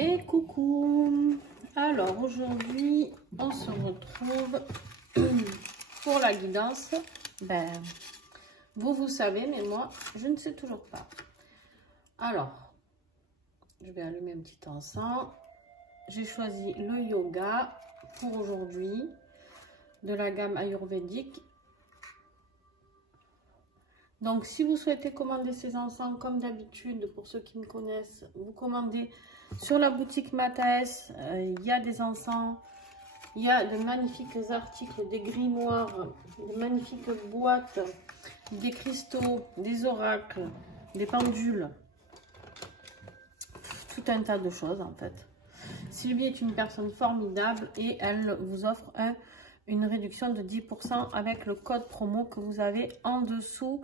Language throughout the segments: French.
Et coucou. Alors aujourd'hui on se retrouve pour la guidance. Ben vous savez, mais moi je ne sais toujours pas. Alors je vais allumer un petit encens. J'ai choisi le yoga pour aujourd'hui de la gamme ayurvédique. Donc si vous souhaitez commander ces encens, comme d'habitude, pour ceux qui me connaissent, vous commandez sur la boutique Mataes. Il y a des encens, il y a de magnifiques articles, des grimoires, des magnifiques boîtes, des cristaux, des oracles, des pendules, tout un tas de choses en fait. Sylvie est une personne formidable et elle vous offre une réduction de 10% avec le code promo que vous avez en dessous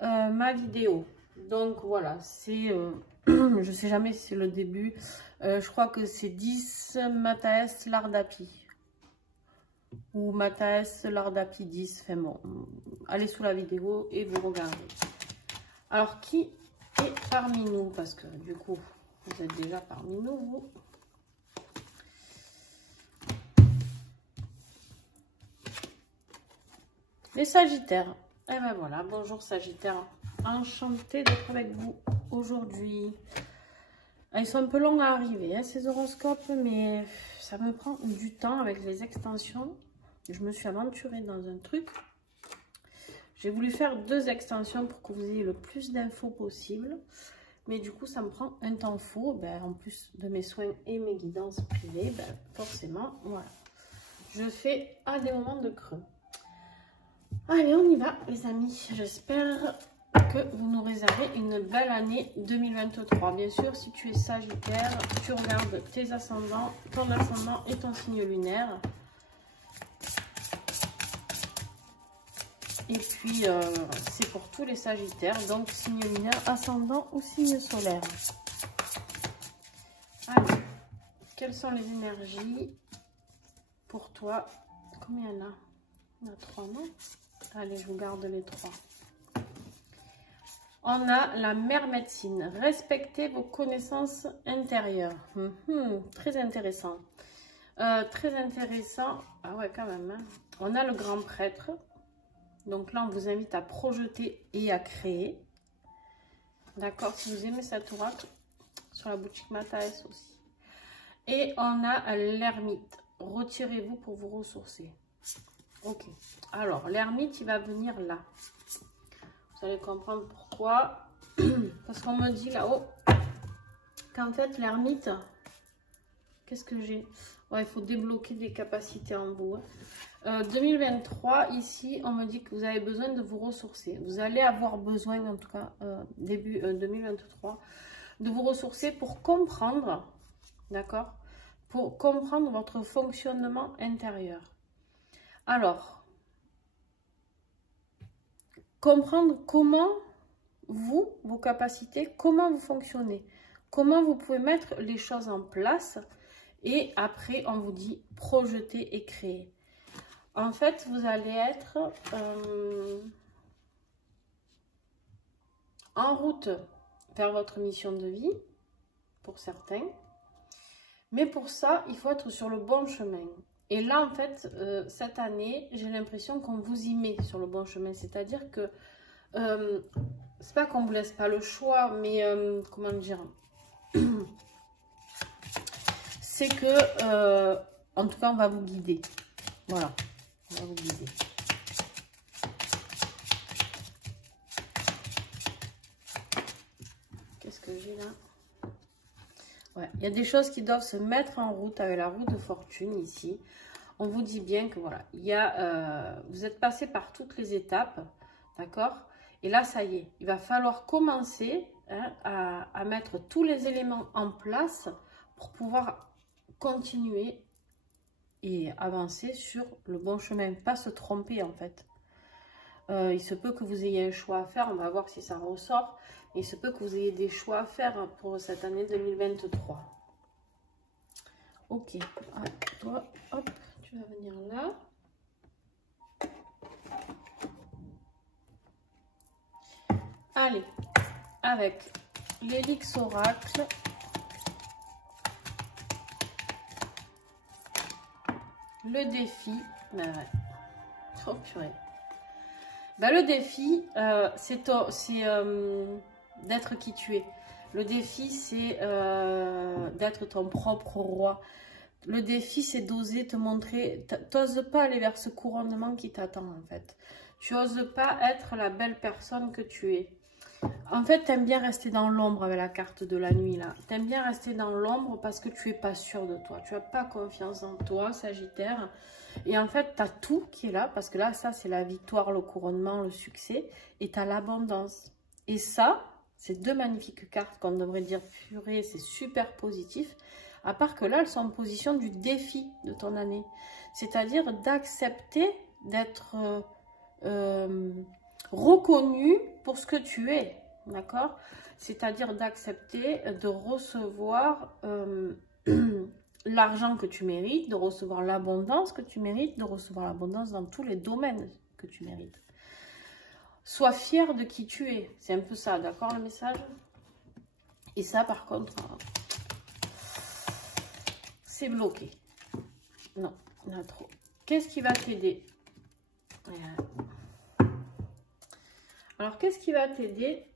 ma vidéo. Donc voilà, c'est je sais jamais si c'est le début, je crois que c'est 10 Mataes Lardapi ou Mataes Lardapi 10. Enfin bon, allez sous la vidéo et vous regardez. Alors qui est parmi nous, parce que du coup vous êtes déjà parmi nous, vous. Les Sagittaires. Et ben voilà, bonjour Sagittaire. Enchantée d'être avec vous aujourd'hui. Ils sont un peu longs à arriver, hein, ces horoscopes, mais ça me prend du temps avec les extensions. Je me suis aventurée dans un truc. J'ai voulu faire 2 extensions pour que vous ayez le plus d'infos possible. Mais du coup, ça me prend un temps fou. Ben, en plus de mes soins et mes guidances privées, ben, forcément, voilà. Je fais à des moments de creux. Allez, on y va, les amis. J'espère que vous nous réservez une belle année 2023. Bien sûr, si tu es Sagittaire, tu regardes tes ascendants, ton ascendant et ton signe lunaire. Et puis, c'est pour tous les Sagittaires, donc signe lunaire, ascendant ou signe solaire. Allez, quelles sont les énergies pour toi? Combien il y en a? Il y en a 3, non? Allez, je vous garde les 3. On a la mère médecine. Respectez vos connaissances intérieures. Très intéressant. Très intéressant. Ah ouais, quand même. Hein. On a le grand prêtre. Donc là, on vous invite à projeter et à créer. D'accord? Si vous aimez cet oracle, sur la boutique Mataes aussi. Et on a l'ermite. Retirez-vous pour vous ressourcer. Ok. Alors, l'ermite, il va venir là. Vous allez comprendre pourquoi. Parce qu'on me dit là-haut qu'en fait, l'ermite, qu'est-ce que j'ai? Ouais, il faut débloquer des capacités en vous. 2023, ici, on me dit que vous avez besoin de vous ressourcer. Vous allez avoir besoin, en tout cas, début 2023, de vous ressourcer pour comprendre, d'accord? Pour comprendre votre fonctionnement intérieur. Alors, comprendre comment vos capacités, comment vous fonctionnez, comment vous pouvez mettre les choses en place. Et après, on vous dit projeter et créer. En fait, vous allez être en route vers votre mission de vie, pour certains. Mais pour ça, il faut être sur le bon chemin. Et là, en fait, cette année, j'ai l'impression qu'on vous y met sur le bon chemin. C'est-à-dire que, c'est pas qu'on vous laisse pas le choix, mais comment dire, c'est que, en tout cas, on va vous guider. Voilà, on va vous guider. Qu'est-ce que j'ai là? Ouais, il y a des choses qui doivent se mettre en route avec la roue de fortune ici. On vous dit bien que voilà, il y a, vous êtes passé par toutes les étapes, d'accord? Et là, ça y est, il va falloir commencer hein, à mettre tous les éléments en place pour pouvoir continuer et avancer sur le bon chemin, pas se tromper en fait. Il se peut que vous ayez un choix à faire, on va voir si ça ressort. Il se peut que vous ayez des choix à faire pour cette année 2023. Ok, ah, toi, hop, tu vas venir là. Allez, avec l'Hélix Oracle, Le défi, ben ouais. Oh purée. Ben, le défi, c'est d'être qui tu es. Le défi, c'est d'être ton propre roi. Le défi, c'est d'oser te montrer. T'oses pas aller vers ce couronnement qui t'attend, en fait. Tu n'oses pas être la belle personne que tu es. En fait, tu aimes bien rester dans l'ombre avec la carte de la nuit, là. Tu aimes bien rester dans l'ombre parce que tu n'es pas sûr de toi. Tu n'as pas confiance en toi, Sagittaire. Et en fait, tu as tout qui est là. Parce que là, ça, c'est la victoire, le couronnement, le succès. Et tu as l'abondance. Et ça, c'est deux magnifiques cartes qu'on devrait dire purée, c'est super positif. À part que là, elles sont en position du défi de ton année. C'est-à-dire d'accepter d'être reconnu pour ce que tu es. D'accord? C'est-à-dire d'accepter de recevoir l'argent que tu mérites, de recevoir l'abondance que tu mérites, de recevoir l'abondance dans tous les domaines que tu mérites. Sois fier de qui tu es. C'est un peu ça, d'accord, le message? Et ça, par contre, c'est bloqué. Non, il y en a trop. Qu'est-ce qui va t'aider? Alors, qu'est-ce qui va t'aider?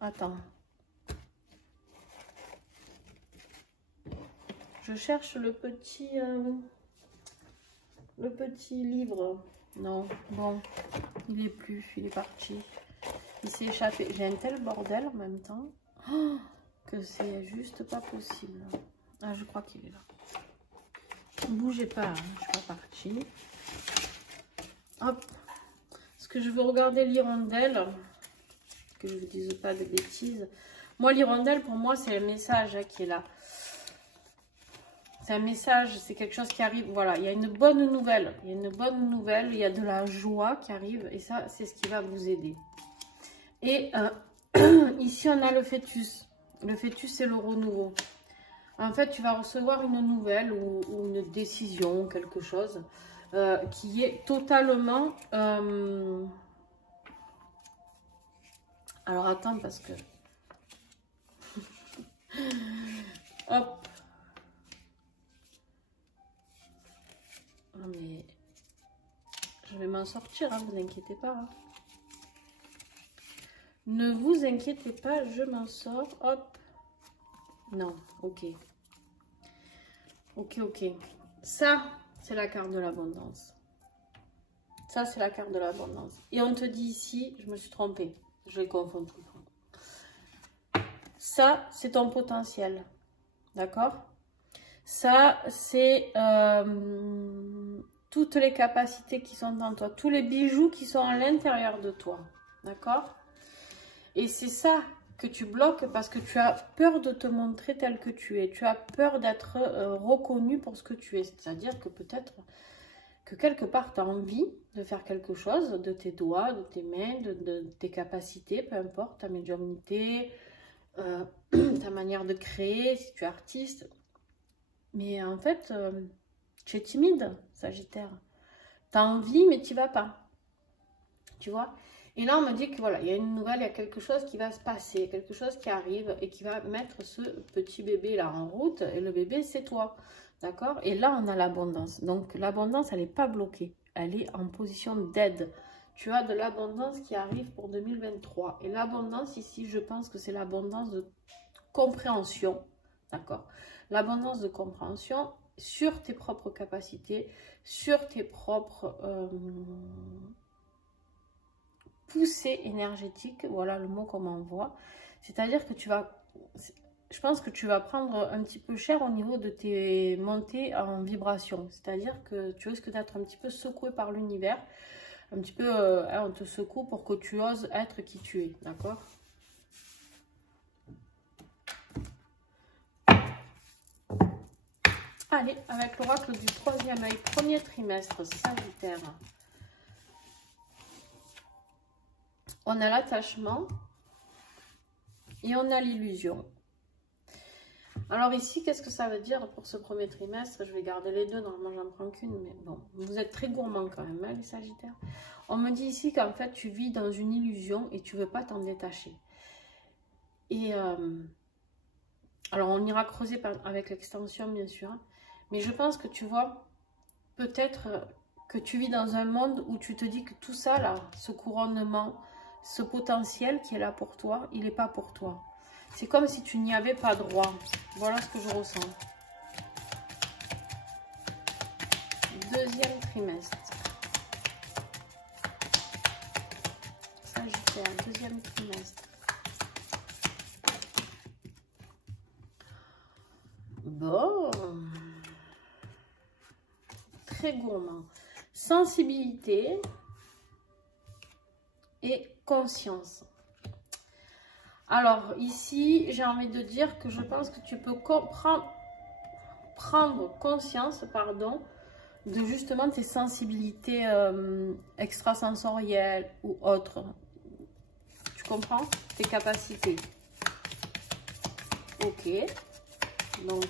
Attends. Je cherche le petit livre. Non, bon, il est plus, il est parti. Il s'est échappé. J'ai un tel bordel en même temps que c'est juste pas possible. Ah, je crois qu'il est là. Ne bougez pas, hein, je suis pas partie. Hop. Parce que je veux regarder l'hirondelle. Que je ne vous dise pas de bêtises. Moi, l'hirondelle, pour moi, c'est le message qui est là. C'est un message, c'est quelque chose qui arrive. Voilà, il y a une bonne nouvelle. Il y a une bonne nouvelle, il y a de la joie qui arrive. Et ça, c'est ce qui va vous aider. Et ici, on a le fœtus. Le fœtus, c'est le renouveau. En fait, tu vas recevoir une nouvelle ou une décision, quelque chose qui est totalement... Alors, attends, parce que... Hop. Oh, mais... Je vais m'en sortir, hein, vous inquiétez pas. Hein. Ne vous inquiétez pas, je m'en sors. Hop. Non, ok. Ok, ok. Ça, c'est la carte de l'abondance. Ça, c'est la carte de l'abondance. Et on te dit ici, je me suis trompée. Je les confonds tout le temps. Ça, c'est ton potentiel. D'accord? Ça, c'est toutes les capacités qui sont en toi. Tous les bijoux qui sont à l'intérieur de toi. D'accord? Et c'est ça que tu bloques parce que tu as peur de te montrer tel que tu es. Tu as peur d'être reconnu pour ce que tu es. C'est-à-dire que peut-être que quelque part, tu as envie de faire quelque chose de tes doigts, de tes mains, de tes capacités, peu importe, ta médiumnité, ta manière de créer, si tu es artiste. Mais en fait, tu es timide, Sagittaire. Tu as envie, mais tu vas pas. Tu vois? Et là, on me dit que voilà, il y a une nouvelle, il y a quelque chose qui va se passer, quelque chose qui arrive et qui va mettre ce petit bébé là en route. Et le bébé, c'est toi. D'accord? Et là, on a l'abondance. Donc, l'abondance, elle n'est pas bloquée. Elle est en position d'aide. Tu as de l'abondance qui arrive pour 2023. Et l'abondance, ici, je pense que c'est l'abondance de compréhension. D'accord? L'abondance de compréhension sur tes propres capacités, sur tes propres... poussée énergétique, voilà le mot qu'on m'envoie. C'est-à-dire que tu vas, je pense que tu vas prendre un petit peu cher au niveau de tes montées en vibration. C'est-à-dire que tu risques d'être un petit peu secoué par l'univers. Un petit peu, on te secoue pour que tu oses être qui tu es, d'accord? Allez, avec l'oracle du troisième œil, premier trimestre, Sagittaire. On a l'attachement et on a l'illusion. Alors ici, qu'est-ce que ça veut dire pour ce premier trimestre? Je vais garder les deux, normalement j'en prends qu'une, mais bon, vous êtes très gourmands quand même, hein, les Sagittaires. On me dit ici qu'en fait, tu vis dans une illusion et tu ne veux pas t'en détacher. Et Alors, on ira creuser avec l'extension, bien sûr. Mais je pense que tu vois, peut-être que tu vis dans un monde où tu te dis que tout ça, là, ce couronnement, ce potentiel qui est là pour toi, il n'est pas pour toi. C'est comme si tu n'y avais pas droit. Voilà ce que je ressens. Deuxième trimestre. Sagittaire, deuxième trimestre. Bon. Très gourmand. Sensibilité et conscience. Alors ici, j'ai envie de dire que je pense que tu peux prendre conscience, pardon, de justement tes sensibilités extrasensorielles ou autres. Tu comprends? Tes capacités. Ok. Donc,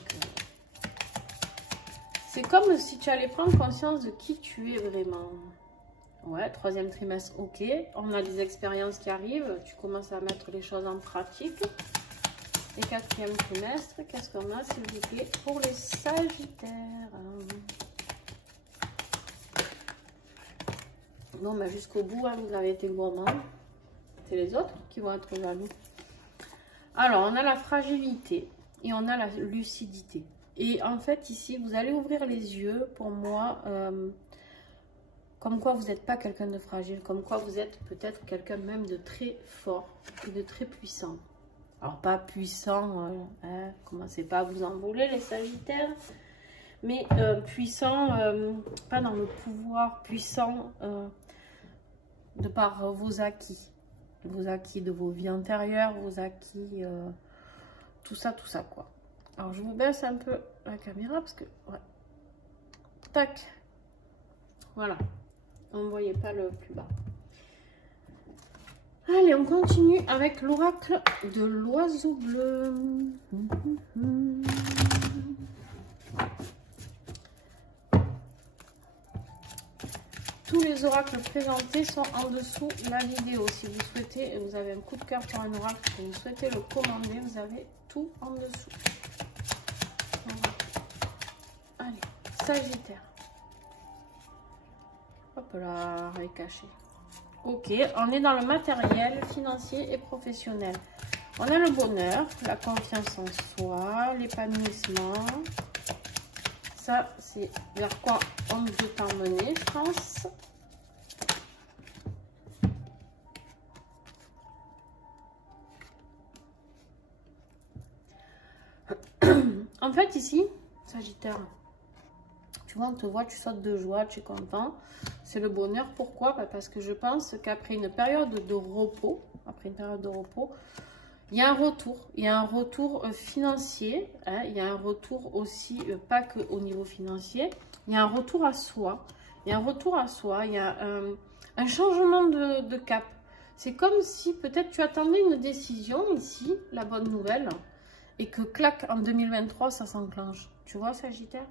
c'est comme si tu allais prendre conscience de qui tu es vraiment. Ouais, troisième trimestre, ok. On a des expériences qui arrivent. Tu commences à mettre les choses en pratique. Et quatrième trimestre, qu'est-ce qu'on a, s'il vous plaît, pour les Sagittaires? Bon, bah, jusqu'au bout, hein, vous avez été gourmand. C'est les autres qui vont être jaloux. Alors, on a la fragilité et on a la lucidité. Et en fait, ici, vous allez ouvrir les yeux, pour moi, comme quoi vous n'êtes pas quelqu'un de fragile, comme quoi vous êtes peut-être quelqu'un même de très fort et de très puissant. Alors, pas puissant, hein, commencez pas à vous envoler les Sagittaires, mais puissant, pas dans le pouvoir, puissant de par vos acquis de vos vies antérieures, vos acquis, tout ça, quoi. Alors, je vous baisse un peu la caméra parce que, ouais, tac, voilà. On ne voyait pas le plus bas. Allez, on continue avec l'oracle de l'oiseau bleu. Tous les oracles présentés sont en dessous de la vidéo. Si vous souhaitez, vous avez un coup de cœur pour un oracle, si vous souhaitez le commander, vous avez tout en dessous. Allez, Sagittaire. Hop là, elle est cachée. Ok, on est dans le matériel, financier et professionnel. On a le bonheur, la confiance en soi, l'épanouissement. Ça, c'est vers quoi on veut t'emmener, je pense. En fait, ici, Sagittaire, tu vois, on te voit, tu sautes de joie, tu es content. C'est le bonheur. Pourquoi? Parce que je pense qu'après une période de repos, il y a un retour. Il y a un retour financier. Hein, il y a un retour aussi, pas que au niveau financier. Il y a un retour à soi. Il y a un retour à soi. Il y a un changement de cap. C'est comme si peut-être tu attendais une décision ici, la bonne nouvelle, et que clac, en 2023, ça s'enclenche. Tu vois, Sagittaire?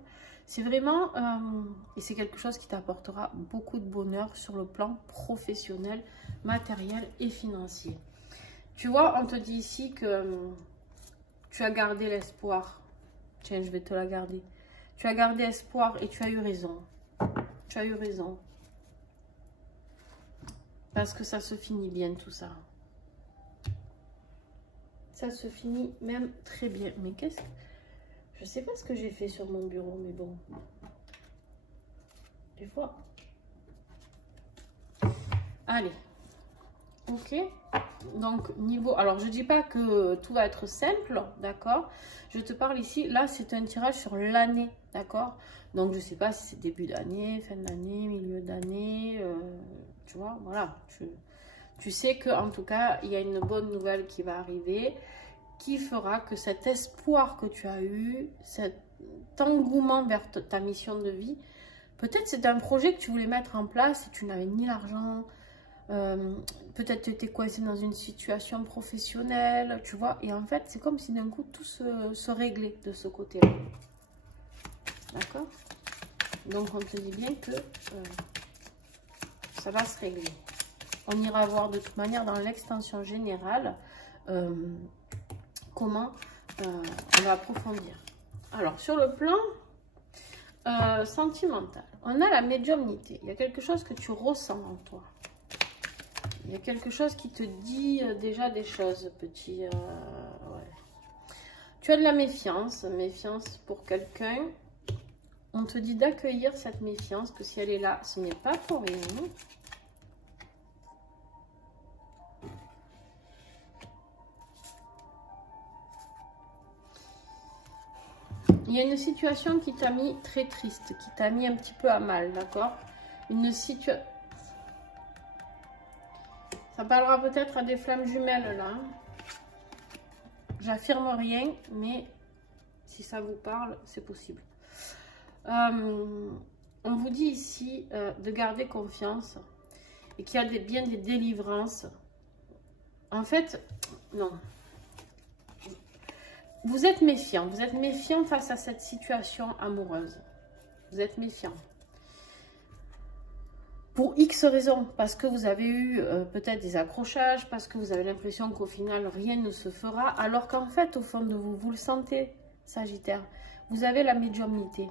C'est vraiment, et c'est quelque chose qui t'apportera beaucoup de bonheur sur le plan professionnel, matériel et financier. Tu vois, on te dit ici que tu as gardé l'espoir. Tiens, je vais te la garder. Tu as gardé espoir et tu as eu raison. Tu as eu raison. Parce que ça se finit bien tout ça. Ça se finit même très bien. Mais qu'est-ce que... Je sais pas ce que j'ai fait sur mon bureau, mais bon. Des fois. Allez. Ok. Donc, niveau... Alors, je dis pas que tout va être simple, d'accord? Je te parle ici. Là, c'est un tirage sur l'année, d'accord? Donc, je sais pas si c'est début d'année, fin d'année, milieu d'année. Tu vois, voilà. Tu sais que en tout cas, il y a une bonne nouvelle qui va arriver, qui fera que cet espoir que tu as eu, cet engouement vers ta mission de vie, peut-être c'est un projet que tu voulais mettre en place et tu n'avais ni l'argent, peut-être tu étais coincé dans une situation professionnelle, tu vois, et en fait c'est comme si d'un coup tout se réglait de ce côté-là. D'accord? Donc on te dit bien que ça va se régler. On ira voir de toute manière dans l'extension générale comment on va approfondir. Alors, sur le plan sentimental, on a la médiumnité. Il y a quelque chose que tu ressens en toi. Il y a quelque chose qui te dit déjà des choses, petit. Ouais. Tu as de la méfiance, méfiance pour quelqu'un. On te dit d'accueillir cette méfiance, que si elle est là, ce n'est pas pour rien. Il y a une situation qui t'a mis très triste, qui t'a mis un petit peu à mal, d'accord? Une situation... Ça parlera peut-être à des flammes jumelles, là. J'affirme rien, mais si ça vous parle, c'est possible. On vous dit ici de garder confiance et qu'il y a bien des délivrances. En fait, non. Vous êtes méfiant face à cette situation amoureuse. Vous êtes méfiant. Pour X raisons, parce que vous avez eu peut-être des accrochages, parce que vous avez l'impression qu'au final, rien ne se fera, alors qu'en fait, au fond de vous, vous le sentez, Sagittaire, vous avez la médiumnité.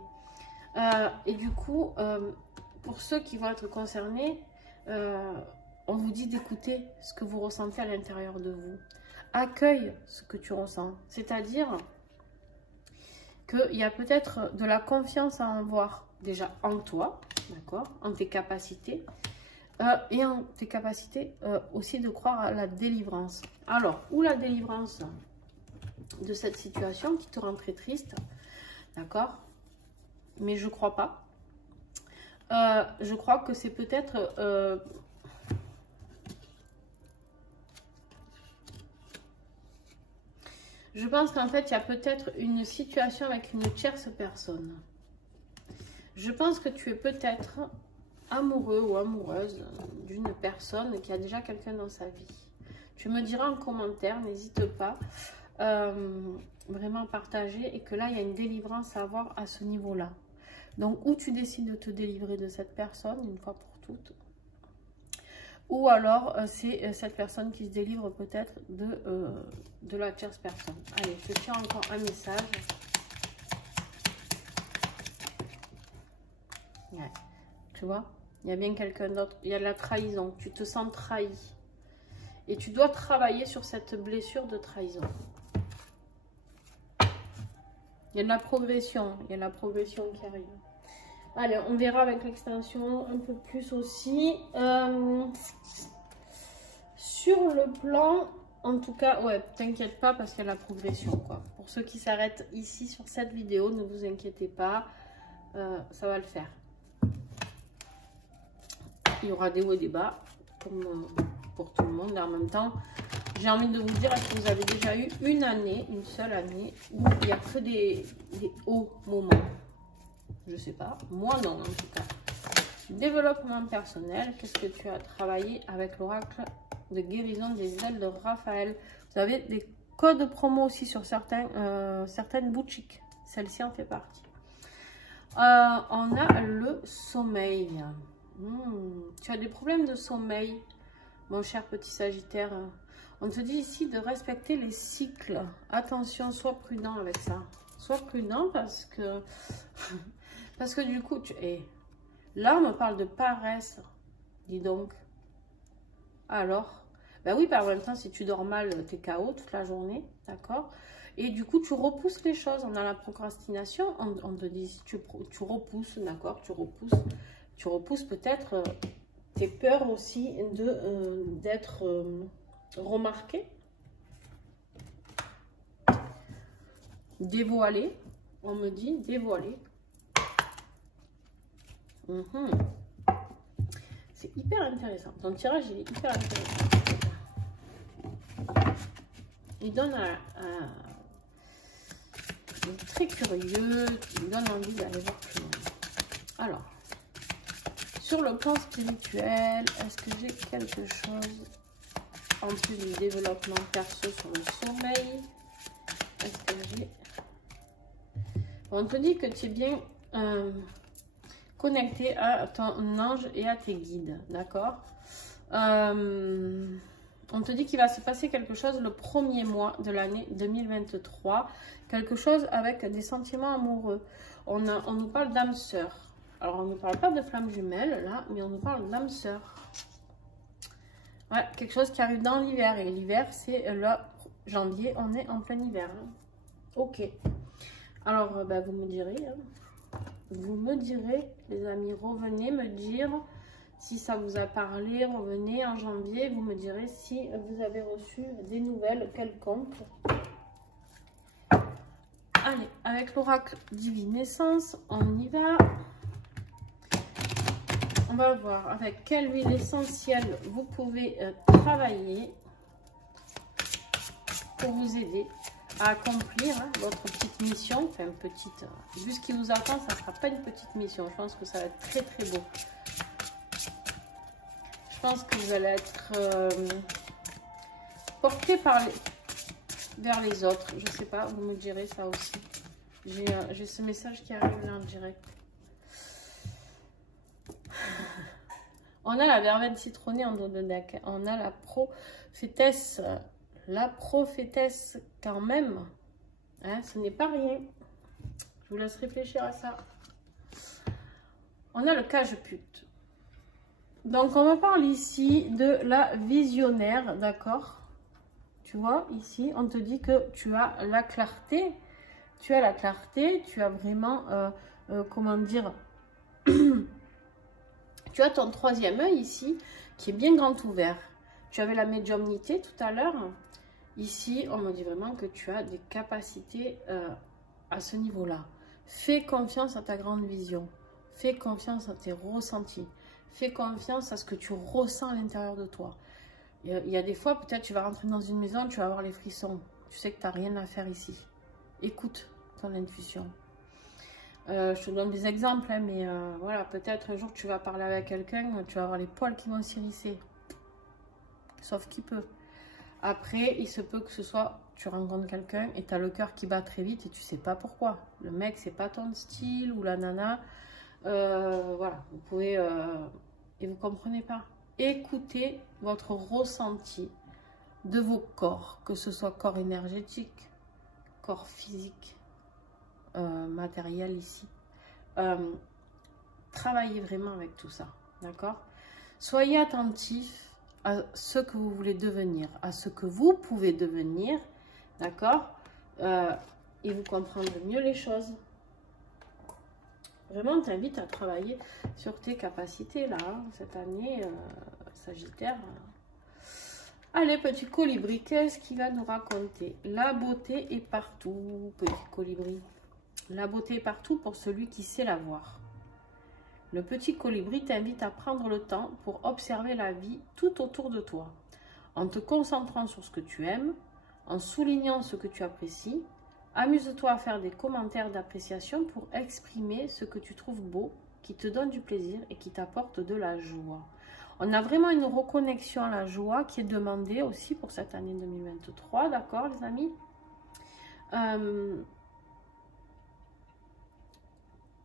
Et du coup, pour ceux qui vont être concernés, on vous dit d'écouter ce que vous ressentez à l'intérieur de vous. Accueille ce que tu ressens. C'est-à-dire qu'il y a peut-être de la confiance à avoir déjà en toi, d'accord, en tes capacités, et en tes capacités aussi de croire à la délivrance. Alors, où la délivrance de cette situation qui te rend très triste, d'accord, mais je crois pas. Je crois que c'est peut-être... je pense qu'en fait, il y a peut-être une situation avec une tierce personne. Je pense que tu es peut-être amoureux ou amoureuse d'une personne qui a déjà quelqu'un dans sa vie. Tu me diras en commentaire, n'hésite pas, vraiment partager, et que là, il y a une délivrance à avoir à ce niveau-là. Donc, ou tu décides de te délivrer de cette personne, une fois pour toutes, ou alors c'est cette personne qui se délivre peut-être de la tierce personne. Allez, je tiens encore un message. Ouais. Tu vois, il y a bien quelqu'un d'autre. Il y a de la trahison. Tu te sens trahi. Et tu dois travailler sur cette blessure de trahison. Il y a de la progression. Il y a de la progression qui arrive. Allez, on verra avec l'extension un peu plus aussi. Sur le plan, en tout cas, ouais, t'inquiète pas parce qu'il y a la progression, quoi. Pour ceux qui s'arrêtent ici sur cette vidéo, ne vous inquiétez pas, ça va le faire. Il y aura des hauts et des bas, comme pour tout le monde. Et en même temps, j'ai envie de vous dire, est-ce que vous avez déjà eu une année, une seule année, où il n'y a que des hauts moments? Je sais pas, moi non en tout cas. Développement personnel, qu'est-ce que tu as travaillé avec l'oracle de guérison des ailes de Raphaël? Vous avez des codes promo aussi sur certaines boutiques. Celle-ci en fait partie. On a le sommeil. Tu as des problèmes de sommeil, mon cher petit Sagittaire. On te dit ici de respecter les cycles. Attention, sois prudent avec ça. Sois prudent parce que du coup, là, on me parle de paresse. Dis donc. Alors, ben oui, par même temps, si tu dors mal, tu es KO toute la journée. D'accord? Et du coup, tu repousses les choses. On a la procrastination. On te dit, si tu repousses, d'accord? Tu repousses peut-être tes peurs aussi d'être remarqué. Dévoilé. On me dit dévoilé. C'est hyper intéressant. Ton tirage, il est hyper intéressant. Il donne il est très curieux. Il donne envie d'aller voir plus loin. Alors, sur le plan spirituel, est-ce que j'ai quelque chose en plus du développement perso sur le sommeil? Est-ce que j'ai... On te dit que tu es bien... connecté à ton ange et à tes guides, d'accord? On te dit qu'il va se passer quelque chose le premier mois de l'année 2023. Quelque chose avec des sentiments amoureux. On nous parle d'âme sœur. Alors, on ne nous parle pas de flamme jumelle, là, mais on nous parle d'âme sœur. Ouais, quelque chose qui arrive dans l'hiver. Et l'hiver, c'est le janvier. On est en plein hiver. Hein. Ok. Alors, bah, vous me direz. Hein. Vous me direz, les amis. Revenez me dire si ça vous a parlé. Revenez en janvier. Vous me direz si vous avez reçu des nouvelles quelconques. Allez, avec l'oracle divine naissance, on y va. On va voir avec quelle huile essentielle vous pouvez travailler pour vous aider à accomplir votre petite mission. Enfin, petite, vu ce qui vous attend, ça ne sera pas une petite mission. Je pense que ça va être très très beau. Je pense que vous allez être porté vers les autres. Je ne sais pas, vous me direz ça aussi. J'ai ce message qui arrive là en direct. On a la verveine citronnée en dos de deck. On a la prophétesse. La prophétesse quand même. Hein, ce n'est pas rien. Je vous laisse réfléchir à ça. On a le cache-pute. Donc on me parle ici de la visionnaire, d'accord? Tu vois, ici, on te dit que tu as la clarté. Tu as la clarté, tu as vraiment, comment dire... Tu as ton troisième œil ici, qui est bien grand ouvert. Tu avais la médiumnité tout à l'heure. Ici, on me dit vraiment que tu as des capacités à ce niveau-là. Fais confiance à ta grande vision. Fais confiance à tes ressentis. Fais confiance à ce que tu ressens à l'intérieur de toi. Il y a des fois, peut-être, tu vas rentrer dans une maison, tu vas avoir les frissons. Tu sais que tu n'as rien à faire ici. Écoute ton intuition. Je te donne des exemples, hein, mais voilà, peut-être un jour tu vas parler avec quelqu'un, tu vas avoir les poils qui vont s'hérisser. Sauf qu'il peut. Après, il se peut que ce soit, tu rencontres quelqu'un et tu as le cœur qui bat très vite et tu sais pas pourquoi. Le mec, c'est pas ton style ou la nana. Voilà, vous pouvez... et vous comprenez pas. Écoutez votre ressenti de vos corps, que ce soit corps énergétique, corps physique, matériel ici. Travaillez vraiment avec tout ça, d'accord? Soyez attentifs à ce que vous voulez devenir, à ce que vous pouvez devenir, d'accord? Et vous comprendrez mieux les choses. Vraiment, on t'invite à travailler sur tes capacités là, hein, cette année, Sagittaire. Allez, petit colibri, qu'est-ce qu'il va nous raconter? La beauté est partout, petit colibri. La beauté est partout pour celui qui sait la voir. Le petit colibri t'invite à prendre le temps pour observer la vie tout autour de toi, en te concentrant sur ce que tu aimes, en soulignant ce que tu apprécies. Amuse-toi à faire des commentaires d'appréciation pour exprimer ce que tu trouves beau, qui te donne du plaisir et qui t'apporte de la joie. On a vraiment une reconnexion à la joie qui est demandée aussi pour cette année 2023, d'accord les amis?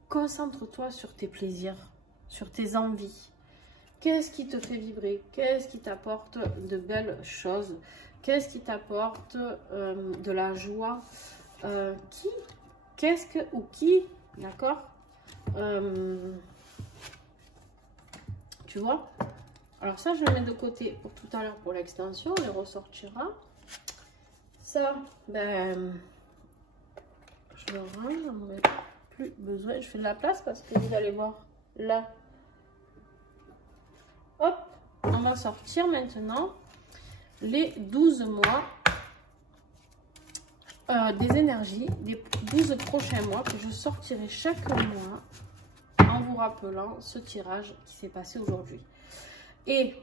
Concentre-toi sur tes plaisirs, sur tes envies. Qu'est-ce qui te fait vibrer? Qu'est-ce qui t'apporte de belles choses? Qu'est-ce qui t'apporte de la joie? Qu'est-ce que ou qui? D'accord? Tu vois? Alors ça, je le mets de côté pour tout à l'heure pour l'extension. On les ressortira. Ça, ben, je le range. On n'en a plus besoin. Je fais de la place parce que vous allez voir là. Hop, on va sortir maintenant les 12 mois des énergies, des 12 prochains mois que je sortirai chaque mois en vous rappelant ce tirage qui s'est passé aujourd'hui. Et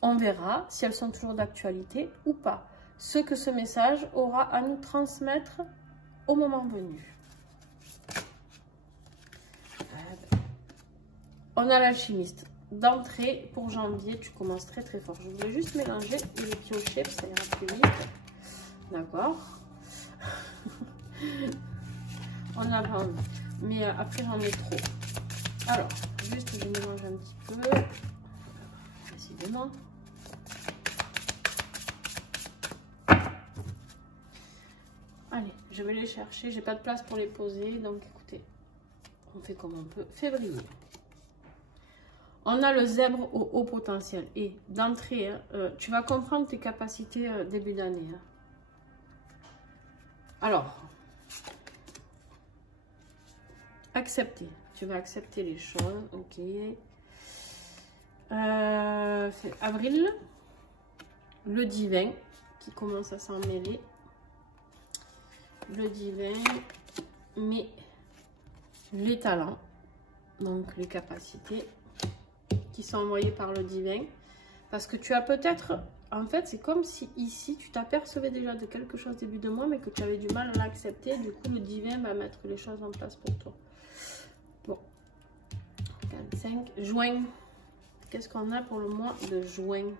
on verra si elles sont toujours d'actualité ou pas. Ce que ce message aura à nous transmettre au moment venu. On a l'alchimiste. D'entrée, pour janvier, tu commences très très fort. Je voulais juste mélanger et les piocher, ça ira plus vite. D'accord. On avance. Mais après, j'en ai trop. Alors, juste, je mélange un petit peu. Décidément. Je vais les chercher. J'ai pas de place pour les poser. Donc, écoutez, on fait comme on peut. Février. On a le zèbre au haut potentiel. Et d'entrée, hein, tu vas comprendre tes capacités début d'année. Hein. Alors, accepter. Tu vas accepter les choses. Ok. C'est avril. Le divin qui commence à s'en mêler. Le divin. Mais les talents. Donc, les capacités qui sont envoyées par le divin. Parce que tu as peut-être... En fait, c'est comme si ici, tu t'apercevais déjà de quelque chose début de mois, mais que tu avais du mal à l'accepter. Du coup, le divin va mettre les choses en place pour toi. Bon. 4, 5. Juin. Qu'est-ce qu'on a pour le mois de juin?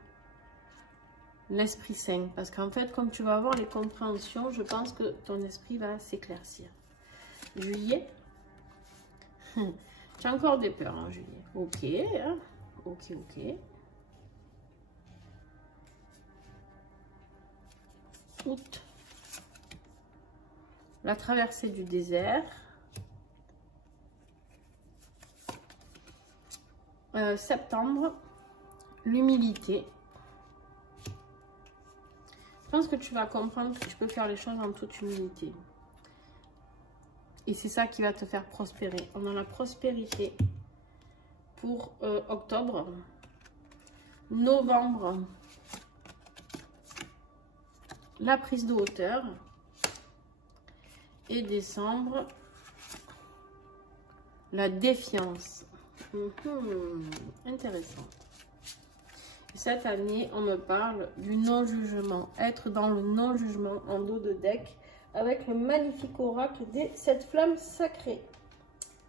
L'Esprit Saint. Parce qu'en fait, comme tu vas avoir les compréhensions, je pense que ton esprit va s'éclaircir. Juillet. Tu as encore des peurs en juillet. Ok. Hein? Ok, ok. Août. La traversée du désert. Septembre. L'humilité. Je pense que tu vas comprendre que tu peux faire les choses en toute humilité. Et c'est ça qui va te faire prospérer. On a la prospérité pour octobre. Novembre. La prise de hauteur. Et décembre, la défiance. Intéressant. Et cette année, on me parle du non-jugement. Être dans le non-jugement en dos de deck avec le magnifique oracle des 7 flammes sacrées.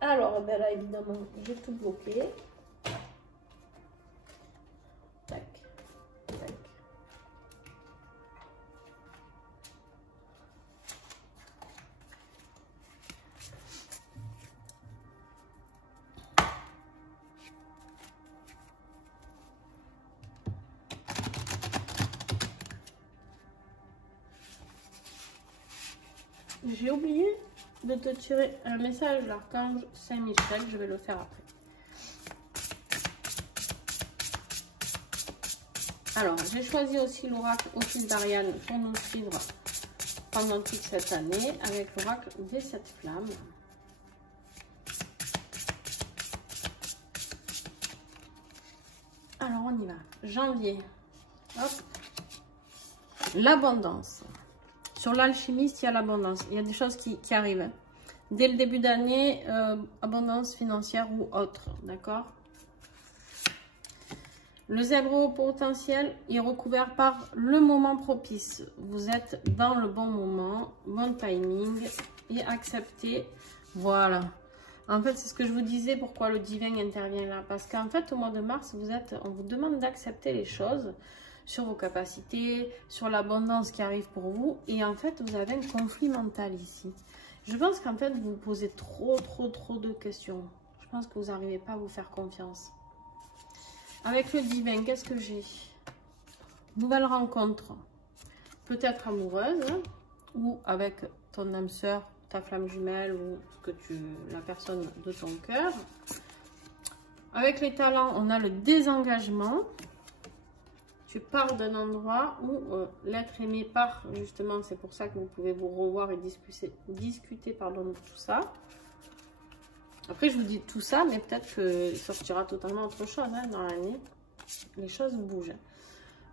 Alors, ben là, évidemment, j'ai tout bloqué. Tac, tac. J'ai oublié de te tirer un message de l'archange Saint-Michel. Je vais le faire après. Alors, j'ai choisi aussi l'oracle au fil d'Ariane pour nous suivre pendant toute cette année avec l'oracle des 7 flammes. Alors, on y va. Janvier. Hop. L'abondance. Sur l'alchimiste, il y a l'abondance. Il y a des choses qui arrivent. Dès le début d'année, abondance financière ou autre. D'accord? Le zèbre au potentiel est recouvert par le moment propice. Vous êtes dans le bon moment, bon timing et acceptez. Voilà. En fait, c'est ce que je vous disais, pourquoi le divin intervient là. Parce qu'en fait, au mois de mars, on vous demande d'accepter les choses sur vos capacités, sur l'abondance qui arrive pour vous. Et en fait, vous avez un conflit mental ici. Je pense qu'en fait, vous vous posez trop de questions. Je pense que vous n'arrivez pas à vous faire confiance. Avec le divin, qu'est-ce que j'ai? Nouvelle rencontre. Peut-être amoureuse, hein, ou avec ton âme sœur, ta flamme jumelle, ou la personne de ton cœur. Avec les talents, on a le désengagement. Tu pars d'un endroit où l'être aimé part, justement, c'est pour ça que vous pouvez vous revoir et discuter pardon, de tout ça. Après, je vous dis tout ça, mais peut-être qu'il sortira totalement autre chose hein, dans l'année. Les choses bougent.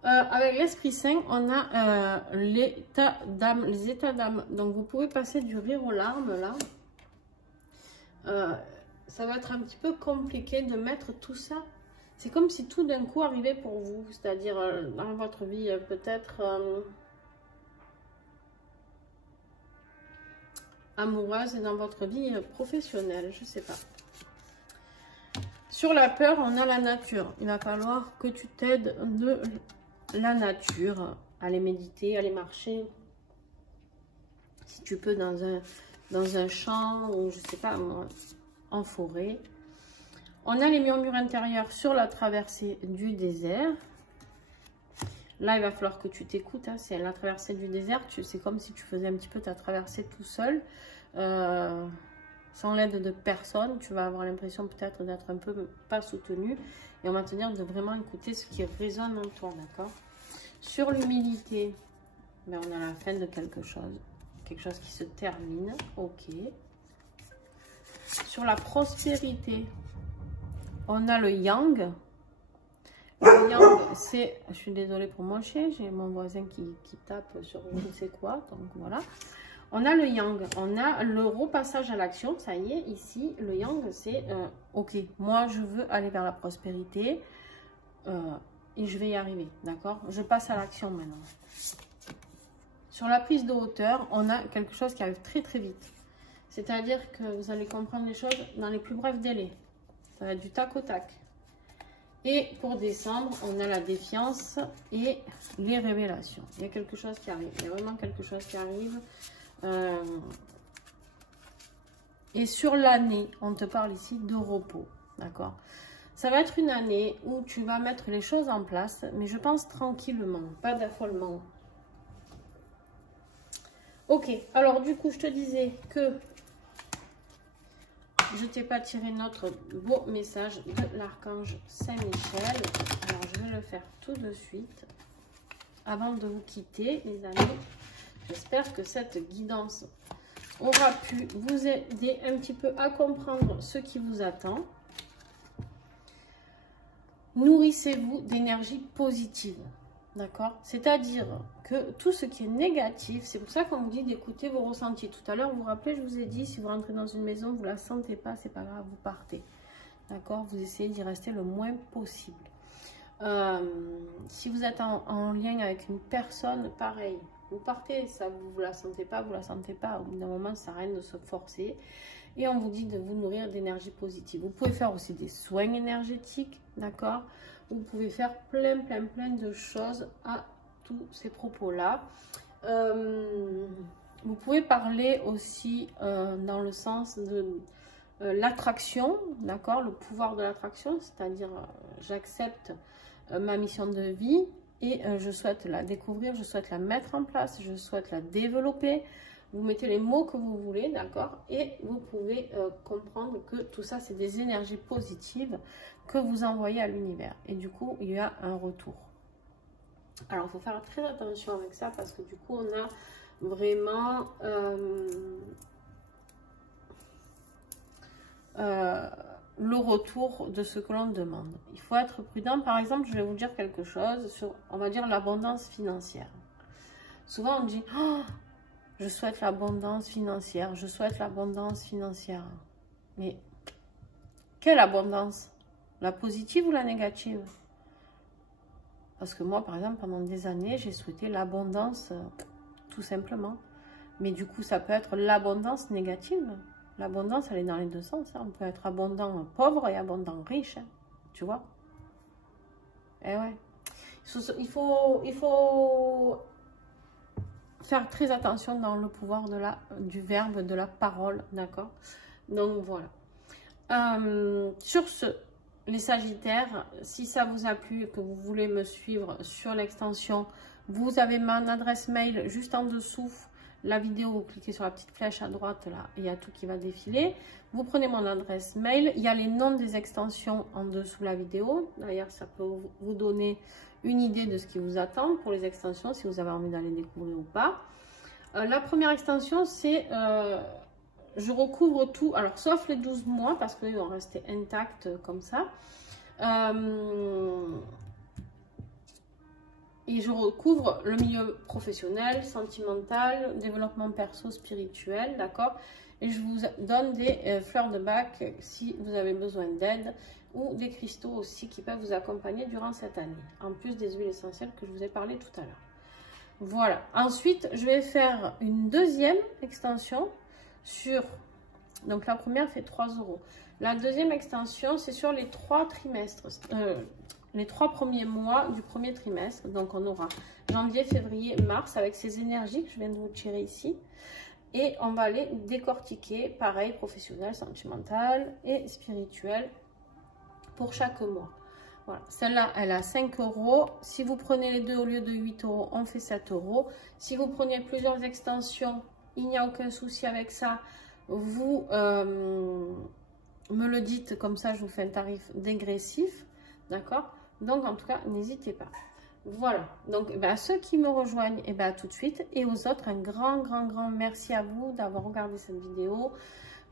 Avec l'Esprit Saint, on a l'état d'âme, les états d'âme. Donc, vous pouvez passer du rire aux larmes, là. Ça va être un petit peu compliqué de mettre tout ça. C'est comme si tout d'un coup arrivait pour vous, c'est-à-dire dans votre vie peut-être amoureuse et dans votre vie professionnelle, je ne sais pas. Sur la peur, on a la nature. Il va falloir que tu t'aides de la nature, à aller méditer, à aller marcher. Si tu peux dans un champ ou je ne sais pas, en forêt. On a les murmures intérieurs sur la traversée du désert. Là, il va falloir que tu t'écoutes. Hein. C'est la traversée du désert. C'est comme si tu faisais un petit peu ta traversée tout seul. Sans l'aide de personne. Tu vas avoir l'impression peut-être d'être un peu pas soutenu. Et on va te dire de vraiment écouter ce qui résonne en toi. D'accord? Sur l'humilité, ben, on a la fin de quelque chose. Quelque chose qui se termine. Ok. Sur la prospérité, on a le yang. Le yang, c'est... Je suis désolée pour mon chien. J'ai mon voisin qui tape sur je ne sais quoi. Donc voilà. On a le yang. On a le repassage à l'action. Ça y est, ici, le yang, c'est... ok, moi, je veux aller vers la prospérité. Et je vais y arriver. D'accord? Je passe à l'action maintenant. Sur la prise de hauteur, on a quelque chose qui arrive très très vite. C'est-à-dire que vous allez comprendre les choses dans les plus brefs délais. Ça va être du tac au tac. Et pour décembre, on a la défiance et les révélations. Il y a quelque chose qui arrive. Il y a vraiment quelque chose qui arrive. Et sur l'année, on te parle ici de repos. D'accord? Ça va être une année où tu vas mettre les choses en place, mais je pense tranquillement, pas d'affolement. Ok, alors du coup, je te disais que je t'ai pas tiré notre beau message de l'archange Saint-Michel. Alors, je vais le faire tout de suite. Avant de vous quitter, les amis, j'espère que cette guidance aura pu vous aider un petit peu à comprendre ce qui vous attend. Nourrissez-vous d'énergie positive. D'accord? C'est-à-dire que tout ce qui est négatif, c'est pour ça qu'on vous dit d'écouter vos ressentis. Tout à l'heure, vous vous rappelez, je vous ai dit, si vous rentrez dans une maison, vous ne la sentez pas, c'est pas grave, vous partez. D'accord? Vous essayez d'y rester le moins possible. Si vous êtes en lien avec une personne, pareil. Vous partez, ça, vous ne la sentez pas, vous ne la sentez pas. Au bout d'un moment, ça sert à rien de se forcer. Et on vous dit de vous nourrir d'énergie positive. Vous pouvez faire aussi des soins énergétiques, d'accord? Vous pouvez faire plein de choses à tous ces propos-là. Vous pouvez parler aussi dans le sens de l'attraction, d'accord? Le pouvoir de l'attraction, c'est-à-dire j'accepte ma mission de vie et je souhaite la découvrir, je souhaite la mettre en place, je souhaite la développer. Vous mettez les mots que vous voulez, d'accord? Et vous pouvez comprendre que tout ça, c'est des énergies positives que vous envoyez à l'univers. Et du coup, il y a un retour. Alors, il faut faire très attention avec ça parce que du coup, on a vraiment... le retour de ce que l'on demande. Il faut être prudent. Par exemple, je vais vous dire quelque chose sur, on va dire, l'abondance financière. Souvent, on dit... Oh, je souhaite l'abondance financière. Je souhaite l'abondance financière. Mais quelle abondance? La positive ou la négative? Parce que moi, par exemple, pendant des années, j'ai souhaité l'abondance tout simplement. Mais du coup, ça peut être l'abondance négative. L'abondance, elle est dans les deux sens. Hein. On peut être abondant pauvre et abondant riche. Hein. Tu vois? Eh ouais. Il faut faire très attention dans le pouvoir du verbe, de la parole, d'accord? Donc voilà. Sur ce, les Sagittaires, si ça vous a plu et que vous voulez me suivre sur l'extension, vous avez mon adresse mail juste en dessous. La vidéo, vous cliquez sur la petite flèche à droite, là, il y a tout qui va défiler. Vous prenez mon adresse mail, il y a les noms des extensions en dessous la vidéo. D'ailleurs, ça peut vous donner une idée de ce qui vous attend pour les extensions, si vous avez envie d'aller découvrir ou pas. La première extension, c'est je recouvre tout, alors sauf les 12 mois, parce qu'ils vont rester intacts comme ça. Et je recouvre le milieu professionnel, sentimental, développement perso, spirituel, d'accord? Et je vous donne des fleurs de bac si vous avez besoin d'aide ou des cristaux aussi qui peuvent vous accompagner durant cette année, en plus des huiles essentielles que je vous ai parlé tout à l'heure. Voilà. Ensuite, je vais faire une deuxième extension sur... Donc, la première fait 3 €. La deuxième extension, c'est sur les 3 trimestres. Les 3 premiers mois du premier trimestre. Donc, on aura janvier, février, mars avec ces énergies que je viens de vous tirer ici. Et on va les décortiquer, pareil, professionnel, sentimental et spirituel pour chaque mois. Voilà, celle-là, elle a 5 €. Si vous prenez les deux au lieu de 8 €, on fait 7 €. Si vous prenez plusieurs extensions, il n'y a aucun souci avec ça. Vous me le dites, comme ça, je vous fais un tarif dégressif. D'accord? Donc, en tout cas, n'hésitez pas. Voilà. Donc, à ceux qui me rejoignent, à tout de suite. Et aux autres, un grand merci à vous d'avoir regardé cette vidéo.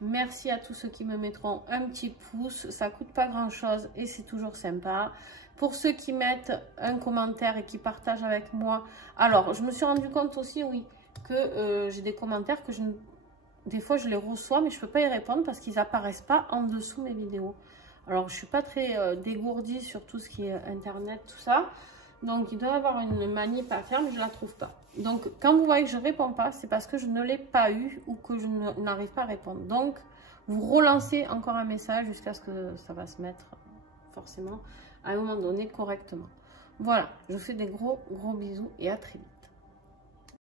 Merci à tous ceux qui me mettront un petit pouce, ça coûte pas grand chose et c'est toujours sympa. Pour ceux qui mettent un commentaire et qui partagent avec moi, alors je me suis rendu compte aussi, oui, que j'ai des commentaires que des fois je les reçois mais je peux pas y répondre parce qu'ils apparaissent pas en dessous mes vidéos. Alors je suis pas très dégourdie sur tout ce qui est internet, tout ça. Donc, il doit y avoir une manip à faire, mais je ne la trouve pas. Donc, quand vous voyez que je ne réponds pas, c'est parce que je ne l'ai pas eu ou que je n'arrive pas à répondre. Donc, vous relancez encore un message jusqu'à ce que ça va se mettre forcément à un moment donné correctement. Voilà, je vous fais des gros bisous et à très vite.